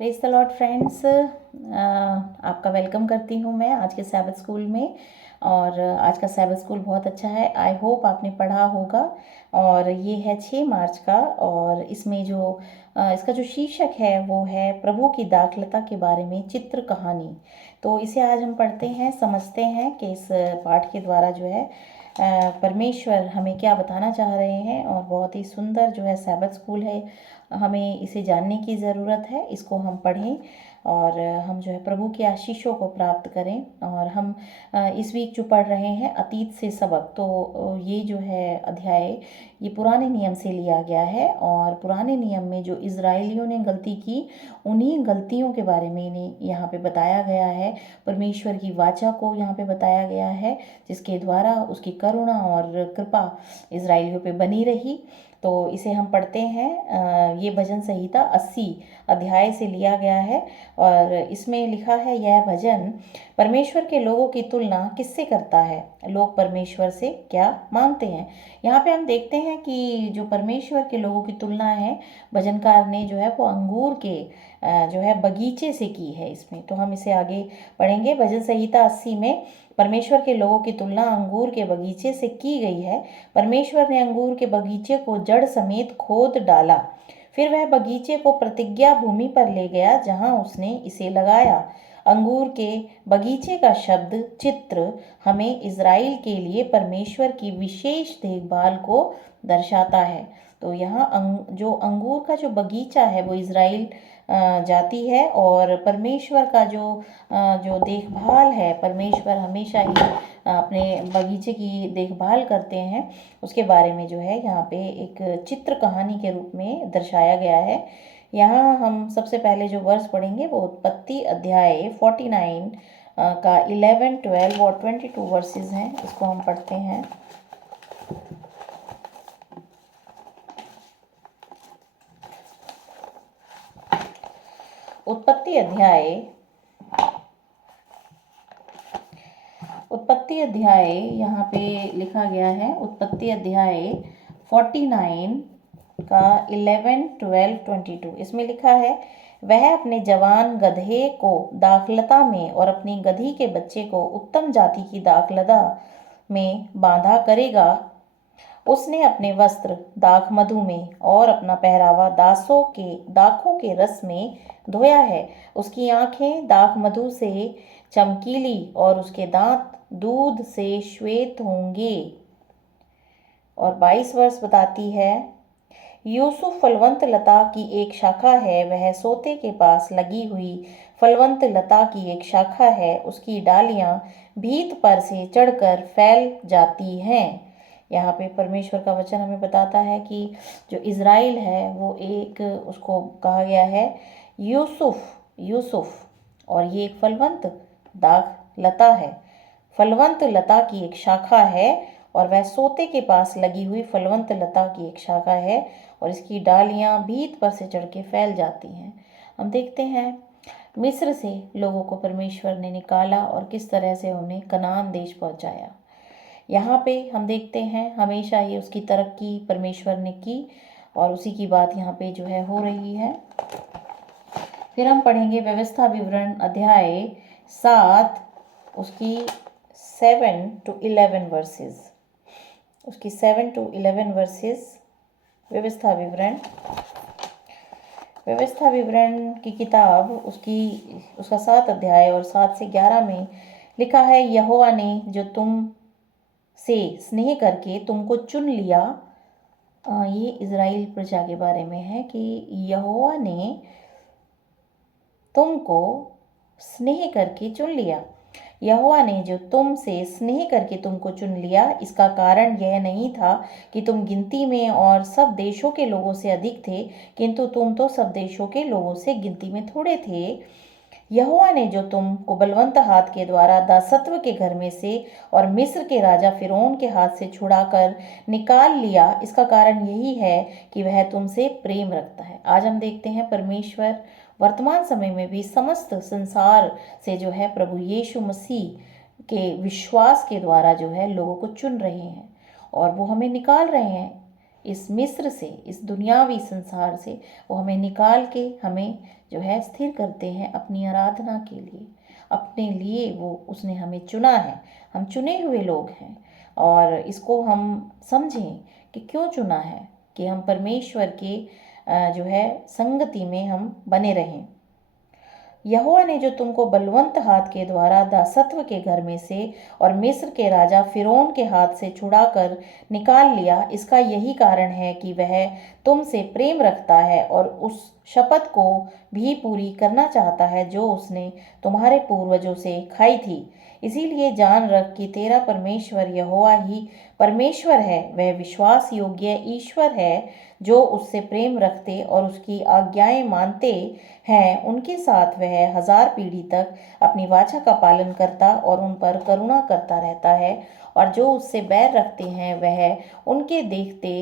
Praise the Lord friends, आपका welcome करती हूँ मैं आज के सैबथ स्कूल में। और आज का सैबथ स्कूल बहुत अच्छा है। आई होप आपने पढ़ा होगा। और ये है 6 मार्च का, और इसमें जो इसका जो शीर्षक है वो है प्रभु की दाखलता के बारे में चित्र कहानी। तो इसे आज हम पढ़ते हैं, समझते हैं कि इस पाठ के द्वारा जो है परमेश्वर हमें क्या बताना चाह रहे हैं। और बहुत ही सुंदर जो है सैबथ स्कूल है, हमें इसे जानने की ज़रूरत है। इसको हम पढ़ें और हम जो है प्रभु के आशीषों को प्राप्त करें। और हम इस वीक जो पढ़ रहे हैं अतीत से सबक, तो ये जो है अध्याय ये पुराने नियम से लिया गया है। और पुराने नियम में जो इज़राइलियों ने गलती की, उन्हीं गलतियों के बारे में इन्हें यहाँ पे बताया गया है। परमेश्वर की वाचा को यहाँ पे बताया गया है, जिसके द्वारा उसकी करुणा और कृपा इज़राइलियों पे बनी रही। तो इसे हम पढ़ते हैं। ये भजन संहिता 80 अध्याय से लिया गया है। और इसमें लिखा है, यह भजन परमेश्वर के लोगों की तुलना किससे करता है, लोग परमेश्वर से क्या मांगते हैं। यहाँ पे हम देखते हैं कि जो परमेश्वर के लोगों की तुलना है, भजनकार ने जो है वो अंगूर के जो है बगीचे से की है इसमें। तो हम इसे आगे पढ़ेंगे। भजन संहिता 80 में परमेश्वर के लोगों की तुलना अंगूर के बगीचे से की गई है। परमेश्वर ने अंगूर के बगीचे को जड़ समेत खोद डाला, फिर वह बगीचे को प्रतिज्ञा भूमि पर ले गया जहां उसने इसे लगाया। अंगूर के बगीचे का शब्द चित्र हमें इज़राइल के लिए परमेश्वर की विशेष देखभाल को दर्शाता है। तो यहाँ जो अंगूर का जो बगीचा है वो इज़राइल जाती है, और परमेश्वर का जो देखभाल है, परमेश्वर हमेशा ही अपने बगीचे की देखभाल करते हैं, उसके बारे में जो है यहाँ पे एक चित्र कहानी के रूप में दर्शाया गया है। यहाँ हम सबसे पहले जो वर्स पढ़ेंगे वो उत्पत्ति अध्याय 49 का 11, 12 और 22 वर्सेस हैं। इसको हम पढ़ते हैं। उत्पत्ति अध्याय यहाँ पे लिखा गया है। उत्पत्ति अध्याय 49 का 11, 12, 22 इसमें लिखा है, वह अपने जवान गधे को दाखलता में और अपनी गधी के बच्चे को उत्तम जाति की दाखलता में बांधा करेगा। उसने अपने वस्त्र दाख मधु में और अपना पहरावा दाखों के रस में धोया है। उसकी आंखें दाख मधु से चमकीली और उसके दांत दूध से श्वेत होंगे। और 22 वर्ष बताती है, यूसुफ फलवंत लता की एक शाखा है, वह सोते के पास लगी हुई फलवंत लता की एक शाखा है, उसकी डालियां भीत पर से चढ़कर फैल जाती हैं। यहाँ पे परमेश्वर का वचन हमें बताता है कि जो इज़राइल है वो एक, उसको कहा गया है यूसुफ, और ये एक फलवंत दाख लता है, फलवंत लता की एक शाखा है, और वह सोते के पास लगी हुई फलवंत लता की एक शाखा है, और इसकी डालियां भीत पर से चढ़ के फैल जाती हैं। हम देखते हैं मिस्र से लोगों को परमेश्वर ने निकाला और किस तरह से उन्हें कनान देश पहुंचाया। यहाँ पे हम देखते हैं हमेशा ही उसकी तरक्की परमेश्वर ने की, और उसी की बात यहाँ पे जो है हो रही है। फिर हम पढ़ेंगे व्यवस्था विवरण अध्याय 7, उसकी 7 to 11 वर्सेस, उसकी 7 to 11 वर्सेस व्यवस्था विवरण की किताब उसका 7 अध्याय और 7 से 11 में लिखा है, यहोवा ने जो तुम से स्नेह करके तुमको चुन लिया। ये इज़राइल प्रजा के बारे में है कि यहोवा ने तुमको स्नेह करके चुन लिया। यहोवा ने जो तुमसे स्नेह करके तुमको चुन लिया, इसका कारण यह नहीं था कि तुम गिनती में और सब देशों के लोगों से अधिक थे, किंतु तुम तो सब देशों के लोगों से गिनती में थोड़े थे। यहोवा ने जो तुमको बलवंत हाथ के द्वारा दासत्व के घर में से और मिस्र के राजा फिरौन के हाथ से छुड़ाकर निकाल लिया, इसका कारण यही है कि वह तुमसे प्रेम रखता है। आज हम देखते हैं परमेश्वर वर्तमान समय में भी समस्त संसार से जो है प्रभु यीशु मसीह के विश्वास के द्वारा जो है लोगों को चुन रहे हैं, और वो हमें निकाल रहे हैं इस मिस्र से, इस दुनियावी संसार से वो हमें निकाल के हमें जो है स्थिर करते हैं अपनी आराधना के लिए। अपने लिए वो उसने हमें चुना है, हम चुने हुए लोग हैं। और इसको हम समझें कि क्यों चुना है, कि हम परमेश्वर के जो है संगति में हम बने रहें। यहोवा ने जो तुमको बलवंत हाथ के द्वारा दासत्व के घर में से और मिस्र के राजा फिरौन के हाथ से छुड़ाकर निकाल लिया, इसका यही कारण है कि वह तुमसे प्रेम रखता है और उस शपथ को भी पूरी करना चाहता है जो उसने तुम्हारे पूर्वजों से खाई थी। इसीलिए जान रख कि तेरा परमेश्वर यहोवा ही परमेश्वर है, वह विश्वास योग्य ईश्वर है। जो उससे प्रेम रखते और उसकी आज्ञाएं मानते हैं, उनके साथ वह 1000 पीढ़ी तक अपनी वाचा का पालन करता और उन पर करुणा करता रहता है। और जो उससे बैर रखते हैं, वह उनके देखते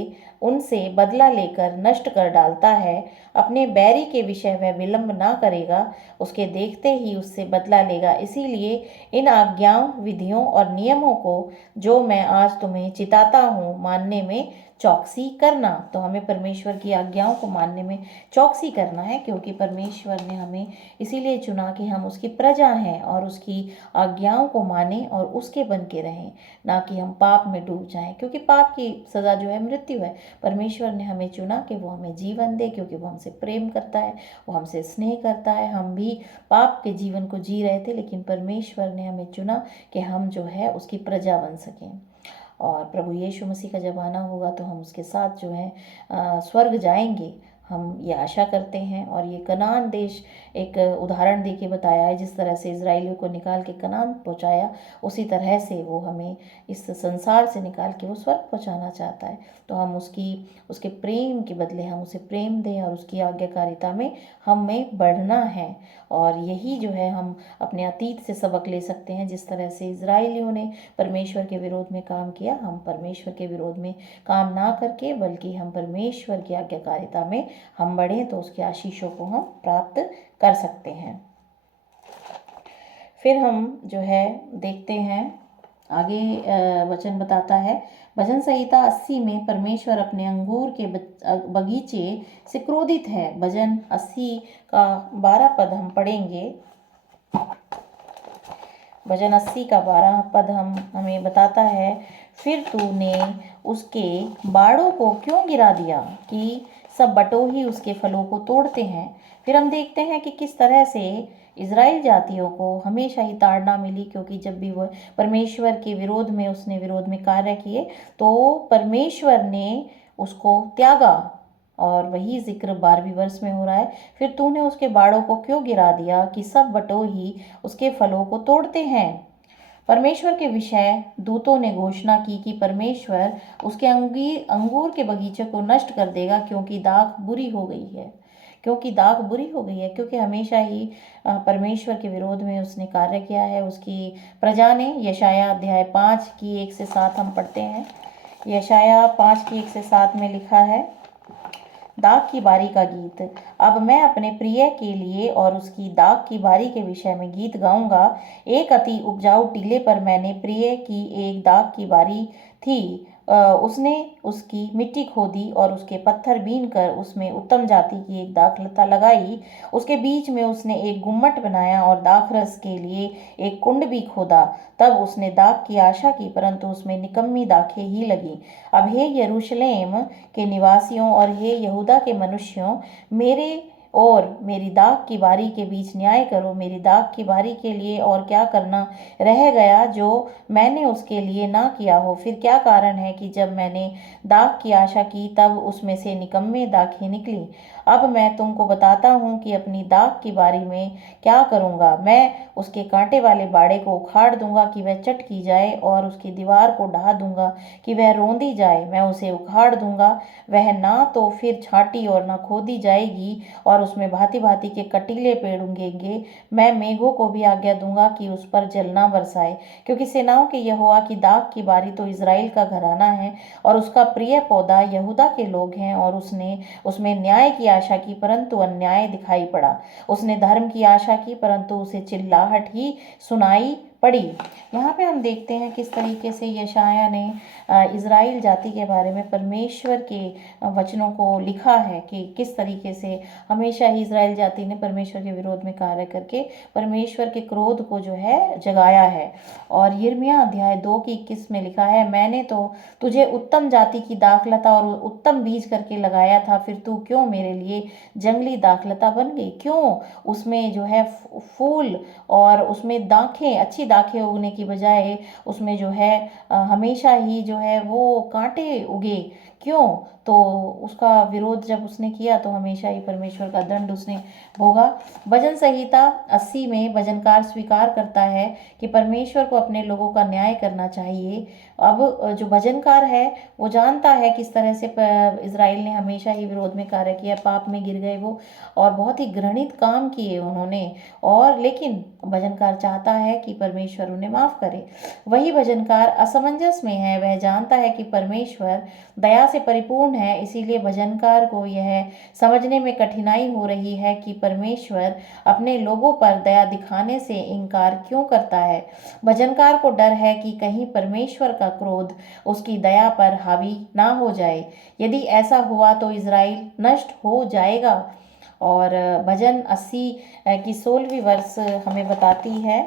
उनसे बदला लेकर नष्ट कर डालता है। अपने बैरी के विषय वह विलंब ना करेगा, उसके देखते ही उससे बदला लेगा। इसीलिए इन आज्ञाओं, विधियों और नियमों को जो मैं आज तुम्हें चिताता हूँ, मानने में चौकसी करना। तो हमें परमेश्वर की आज्ञाओं को मानने में चौकसी करना है, क्योंकि परमेश्वर ने हमें इसीलिए चुना कि हम उसकी प्रजा हैं और उसकी आज्ञाओं को मानें और उसके बन के रहें, ना कि हम पाप में डूब जाएं, क्योंकि पाप की सज़ा जो है मृत्यु है। परमेश्वर ने हमें चुना कि वो हमें जीवन दे, क्योंकि वो हमसे प्रेम करता है, वो हमसे स्नेह करता है। हम भी पाप के जीवन को जी रहे थे, लेकिन परमेश्वर ने हमें चुना कि हम जो है उसकी प्रजा बन सकें। और प्रभु यीशु मसीह का जब आना होगा तो हम उसके साथ जो है स्वर्ग जाएंगे, हम ये आशा करते हैं। और ये कनान देश एक उदाहरण दे के बताया है, जिस तरह से इजराइलियों को निकाल के कनान पहुंचाया, उसी तरह से वो हमें इस संसार से निकाल के वो स्वर्ग पहुंचाना चाहता है। तो हम उसके प्रेम के बदले हम उसे प्रेम दें और उसकी आज्ञाकारिता में हमें बढ़ना है। और यही जो है हम अपने अतीत से सबक ले सकते हैं। जिस तरह से इजराइलियों ने परमेश्वर के विरोध में काम किया, हम परमेश्वर के विरोध में काम ना करके बल्कि हम परमेश्वर की आज्ञाकारिता में हम बढ़ें, तो उसके आशीषों को हम प्राप्त कर सकते हैं। फिर हम जो है देखते हैं आगे वचन बताता है, भजन संहिता 80 में परमेश्वर अपने अंगूर के बगीचे से क्रोधित है। भजन 80 का 12 पद हम पढ़ेंगे। भजन 80 का 12 पद हमें बताता है, फिर तूने उसके बाड़ों को क्यों गिरा दिया कि सब बटोही उसके फलों को तोड़ते हैं। फिर हम देखते हैं कि किस तरह से इज़राइल जातियों को हमेशा ही ताड़ना मिली, क्योंकि जब भी वह परमेश्वर के विरोध में उसने विरोध में कार्य किए तो परमेश्वर ने उसको त्यागा। और वही जिक्र 12वीं वर्ष में हो रहा है, फिर तूने उसके बाड़ों को क्यों गिरा दिया कि सब बटोही उसके फलों को तोड़ते हैं। परमेश्वर के विषय दूतों ने घोषणा की कि परमेश्वर उसके अंगूर के बगीचे को नष्ट कर देगा, क्योंकि दाख बुरी हो गई है। क्योंकि हमेशा ही परमेश्वर के विरोध में उसने कार्य किया है उसकी प्रजा ने। यशाया अध्याय 5 की 1 से 7 हम पढ़ते हैं। यशाया 5 की 1 से 7 में लिखा है, दाग की बारी का गीत। अब मैं अपने प्रिय के लिए और उसकी दाग की बारी के विषय में गीत गाऊंगा। एक अति उपजाऊ टीले पर मैंने प्रिय की एक दाग की बारी थी। उसने उसकी मिट्टी खोदी और उसके पत्थर बीन कर उसमें उत्तम जाति की एक दाखलता लगाई। उसके बीच में उसने एक गुम्मट बनाया और दाखरस के लिए एक कुंड भी खोदा। तब उसने दाख की आशा की, परंतु उसमें निकम्मी दाखें ही लगी। अब हे यरूशलेम के निवासियों और हे यहूदा के मनुष्यों, मेरे और मेरी दाख की बारी के बीच न्याय करो। मेरी दाख की बारी के लिए और क्या करना रह गया जो मैंने उसके लिए ना किया हो। फिर क्या कारण है कि जब मैंने दाख की आशा की तब उसमें से निकम्मे दाखें निकली। अब मैं तुमको बताता हूँ कि अपनी दाख की बारी में क्या करूँगा। मैं उसके कांटे वाले बाड़े को उखाड़ दूंगा कि वह चट की जाए, और उसकी दीवार को ढा दूंगा कि वह रौंदी जाए। मैं उसे उखाड़ दूंगा, वह ना तो फिर छांटी और ना खोदी जाएगी, और उसमें भांति भांति के कटीले पेड़ उगेंगे। मैं मेघों को भी आज्ञा दूंगा कि उस पर जल ना बरसाए, क्योंकि सेनाओं के यहोवा की दाख की बारी तो इज़राइल का घराना है, और उसका प्रिय पौधा यहूदा के लोग हैं। और उसने उसमें न्याय की आशा की, परंतु अन्याय दिखाई पड़ा। उसने धर्म की आशा की, परंतु उसे चिल्लाहट ही सुनाई पढ़ी। यहाँ पे हम देखते हैं किस तरीके से यशायाह ने इज़राइल जाति के बारे में परमेश्वर के वचनों को लिखा है कि किस तरीके से हमेशा ही इज़राइल जाति ने परमेश्वर के विरोध में कार्य करके परमेश्वर के क्रोध को जो है जगाया है। और यिर्मयाह अध्याय 2 की 21 में लिखा है, मैंने तो तुझे उत्तम जाति की दाखलता और उत्तम बीज करके लगाया था, फिर तू क्यों मेरे लिए जंगली दाखलता बन गई? क्यों उसमें जो है फूल और उसमें दाखें, अच्छी दाखें उगने की बजाय उसमें जो है हमेशा ही जो है वो कांटे उगे? क्यों? तो उसका विरोध जब उसने किया तो हमेशा ही परमेश्वर का दंड उसने भोगा। भजन संहिता 80 में भजनकार स्वीकार करता है कि परमेश्वर को अपने लोगों का न्याय करना चाहिए। अब जो भजनकार है वो जानता है किस तरह से इज़राइल ने हमेशा ही विरोध में कार्य किया, पाप में गिर गए वो, और बहुत ही घृणित काम किए उन्होंने। और लेकिन भजनकार चाहता है कि परमेश्वर उन्हें माफ़ करे। वही भजनकार असमंजस में है, वह जानता है कि परमेश्वर दया से परिपूर्ण है, इसीलिए भजनकार को यह समझने में कठिनाई हो रही है कि परमेश्वर अपने लोगों पर दया दिखाने से इनकार क्यों करता है। भजनकार को डर है कि कहीं परमेश्वर का क्रोध उसकी दया पर हावी ना हो जाए। यदि ऐसा हुआ तो इज़राइल नष्ट हो जाएगा। और भजन 80 की 16वीं वर्ष हमें बताती है,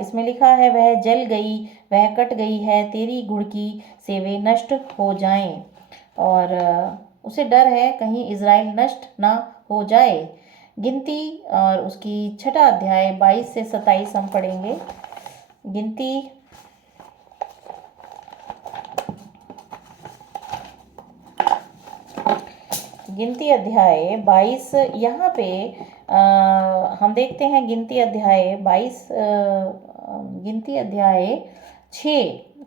इसमें लिखा है, वह जल गई, वह कट गई है, तेरी घुड़की से वे नष्ट हो जाएं। और उसे डर है कहीं इज़राइल नष्ट ना हो जाए। गिनती और उसकी 6ठा अध्याय 22 से 27 हम पढ़ेंगे। गिनती अध्याय 22, यहाँ पे हम देखते हैं गिनती अध्याय 22, गिनती अध्याय 6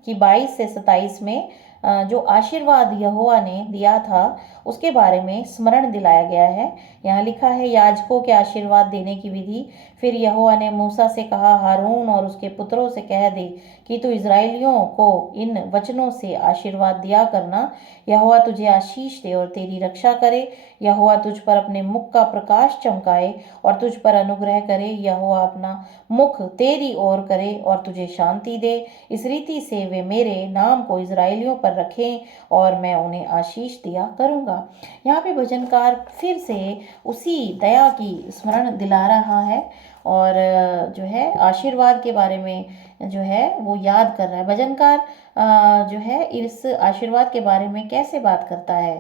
की 22 से 27 में जो आशीर्वाद यहोवा ने दिया था उसके बारे में स्मरण दिलाया गया है। यहाँ लिखा है, याजकों के आशीर्वाद देने की विधि। फिर यहोवा ने मूसा से कहा, हारून और उसके पुत्रों से कह दे कि तू इज़राइलियों को इन वचनों से आशीर्वाद दिया करना, यहोवा तुझे आशीष दे और तेरी रक्षा करे। यहोवा तुझ पर अपने मुख का प्रकाश चमकाए और तुझ पर अनुग्रह करे। यहोवा अपना मुख तेरी ओर करे और तुझे शांति दे। इस रीति से वे मेरे नाम को इज़राइलियों पर रखें और मैं उन्हें आशीष दिया करूँगा। यहाँ पे भजनकार फिर से उसी दया की स्मरण दिला रहा है और जो है आशीर्वाद के बारे में जो है वो याद कर रहा है। भजनकार जो है इस आशीर्वाद के बारे में कैसे बात करता है।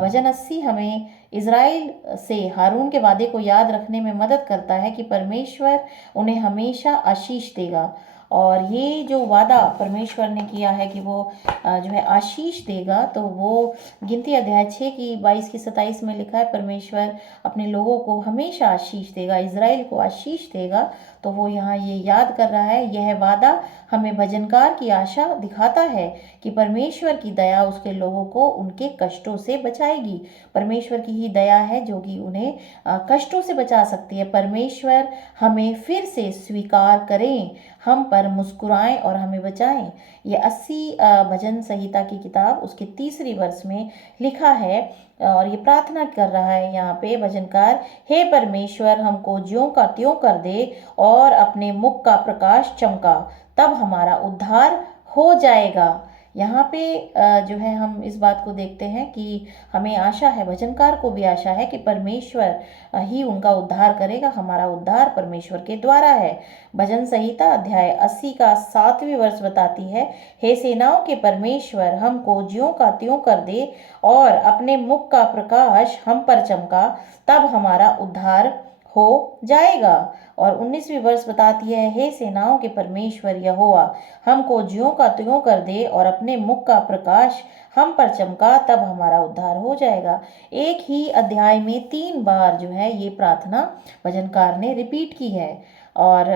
भजन 80 हमें इज़राइल से हारून के वादे को याद रखने में मदद करता है कि परमेश्वर उन्हें हमेशा आशीष देगा। और ये जो वादा परमेश्वर ने किया है कि वो जो है आशीष देगा, तो वो गिनती अध्याय 6 की 22 की 27 में लिखा है, परमेश्वर अपने लोगों को हमेशा आशीष देगा, इज़राइल को आशीष देगा। तो वो यहाँ ये याद कर रहा है। यह वादा हमें भजनकार की आशा दिखाता है कि परमेश्वर की दया उसके लोगों को उनके कष्टों से बचाएगी। परमेश्वर की ही दया है जो कि उन्हें कष्टों से बचा सकती है। परमेश्वर हमें फिर से स्वीकार करें, हम पर मुस्कुराएं और हमें बचाएं। ये 80 भजन संहिता की किताब उसके 3री वर्ष में लिखा है। और ये प्रार्थना कर रहा है यहाँ पे भजनकार, हे परमेश्वर हमको ज्यों का त्यों कर दे और अपने मुख का प्रकाश चमका, तब हमारा उद्धार हो जाएगा। यहाँ पे जो है हम इस बात को देखते हैं कि हमें आशा है, भजनकार को भी आशा है कि परमेश्वर ही उनका उद्धार करेगा। हमारा उद्धार परमेश्वर के द्वारा है। भजन संहिता अध्याय 80 का 7वीं वर्ष बताती है, हे सेनाओं के परमेश्वर हमको ज्यों का त्यों कर दे और अपने मुख का प्रकाश हम पर चमका, तब हमारा उद्धार हो जाएगा। और 19वीं वर्ष बताती है, हे सेनाओं के परमेश्वर यहोवा हमको ज्यों का त्यों कर दे और अपने मुख का प्रकाश हम पर चमका, तब हमारा उद्धार हो जाएगा। एक ही अध्याय में 3 बार जो है ये प्रार्थना भजनकार ने रिपीट की है। और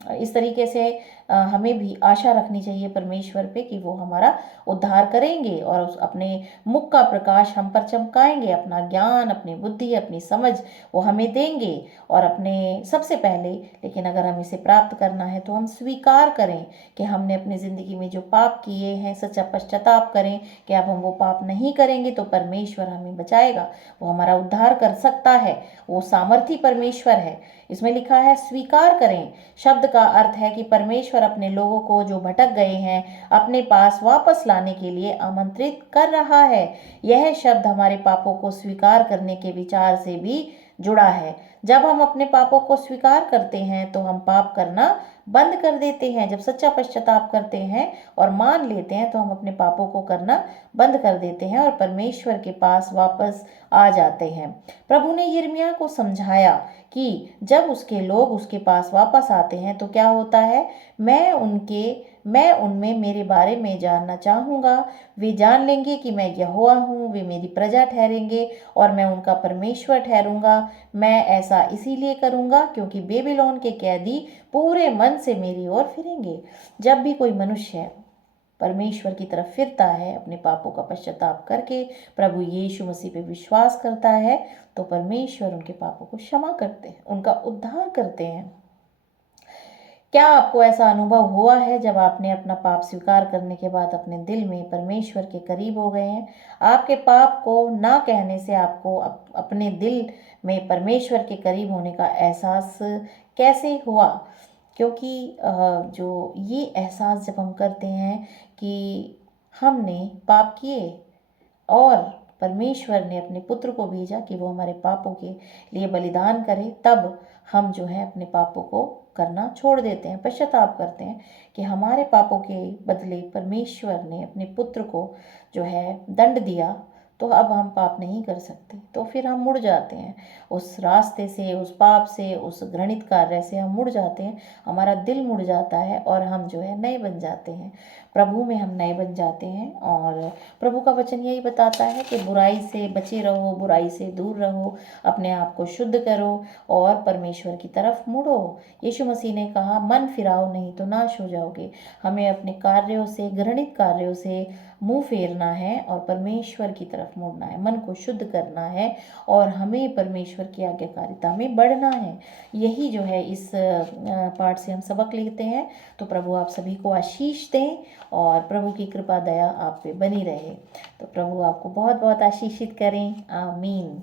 इस तरीके से हमें भी आशा रखनी चाहिए परमेश्वर पे कि वो हमारा उद्धार करेंगे और उस अपने मुख का प्रकाश हम पर चमकाएंगे, अपना ज्ञान, अपनी बुद्धि, अपनी समझ वो हमें देंगे। और अपने सबसे पहले, लेकिन अगर हम इसे प्राप्त करना है तो हम स्वीकार करें कि हमने अपनी ज़िंदगी में जो पाप किए हैं, सच्चा पश्चाताप करें कि अब हम वो पाप नहीं करेंगे तो परमेश्वर हमें बचाएगा, वो हमारा उद्धार कर सकता है, वो सामर्थी परमेश्वर है। इसमें लिखा है स्वीकार करें। शब्द का अर्थ है कि परमेश्वर अपने लोगों को जो भटक गए हैं अपने पास वापस लाने के लिए आमंत्रित कर रहा है। यह शब्द हमारे पापों को स्वीकार करने के विचार से भी जुड़ा है। जब हम अपने पापों को स्वीकार करते हैं तो हम पाप करना बंद कर देते हैं। जब सच्चा पश्चाताप करते हैं और मान लेते हैं तो हम अपने पापों को करना बंद कर देते हैं और परमेश्वर के पास वापस आ जाते हैं। प्रभु ने यिर्मयाह को समझाया कि जब उसके लोग उसके पास वापस आते हैं तो क्या होता है, मैं उनमें मेरे बारे में जानना चाहूँगा। वे जान लेंगे कि मैं यहोवा हूँ, वे मेरी प्रजा ठहरेंगे और मैं उनका परमेश्वर ठहरूंगा। मैं ऐसा इसीलिए करूँगा क्योंकि बेबीलोन के कैदी पूरे मन से मेरी ओर फिरेंगे। जब भी कोई मनुष्य परमेश्वर की तरफ फिरता है, अपने पापों का पश्चाताप करके प्रभु यीशु मसीह पे विश्वास करता है, तो परमेश्वर उनके पापों को क्षमा करते हैं, उनका उद्धार करते हैं। क्या आपको ऐसा अनुभव हुआ है जब आपने अपना पाप स्वीकार करने के बाद अपने दिल में परमेश्वर के करीब हो गए हैं? आपके पाप को ना कहने से आपको अपने दिल में परमेश्वर के करीब होने का एहसास कैसे हुआ? क्योंकि जो ये एहसास जब हम करते हैं कि हमने पाप किए और परमेश्वर ने अपने पुत्र को भेजा कि वो हमारे पापों के लिए बलिदान करे, तब हम जो है अपने पापों को करना छोड़ देते हैं, पश्चाताप करते हैं कि हमारे पापों के बदले परमेश्वर ने अपने पुत्र को जो है दंड दिया, तो अब हम पाप नहीं कर सकते। तो फिर हम मुड़ जाते हैं उस रास्ते से, उस पाप से, उस घृणित कार्य से हम मुड़ जाते हैं, हमारा दिल मुड़ जाता है और हम जो है नए बन जाते हैं, प्रभु में हम नए बन जाते हैं। और प्रभु का वचन यही बताता है कि बुराई से बचे रहो, बुराई से दूर रहो, अपने आप को शुद्ध करो और परमेश्वर की तरफ मुड़ो। यीशु मसीह ने कहा मन फिराओ नहीं तो नाश हो जाओगे। हमें अपने कार्यों से, घृणित कार्यों से मुंह फेरना है और परमेश्वर की तरफ मुड़ना है, मन को शुद्ध करना है और हमें परमेश्वर की आज्ञाकारिता में बढ़ना है। यही जो है इस पाठ से हम सबक लेते हैं। तो प्रभु आप सभी को आशीष दें और प्रभु की कृपा दया आप पे बनी रहे। तो प्रभु आपको बहुत बहुत आशीषित करें। आमीन।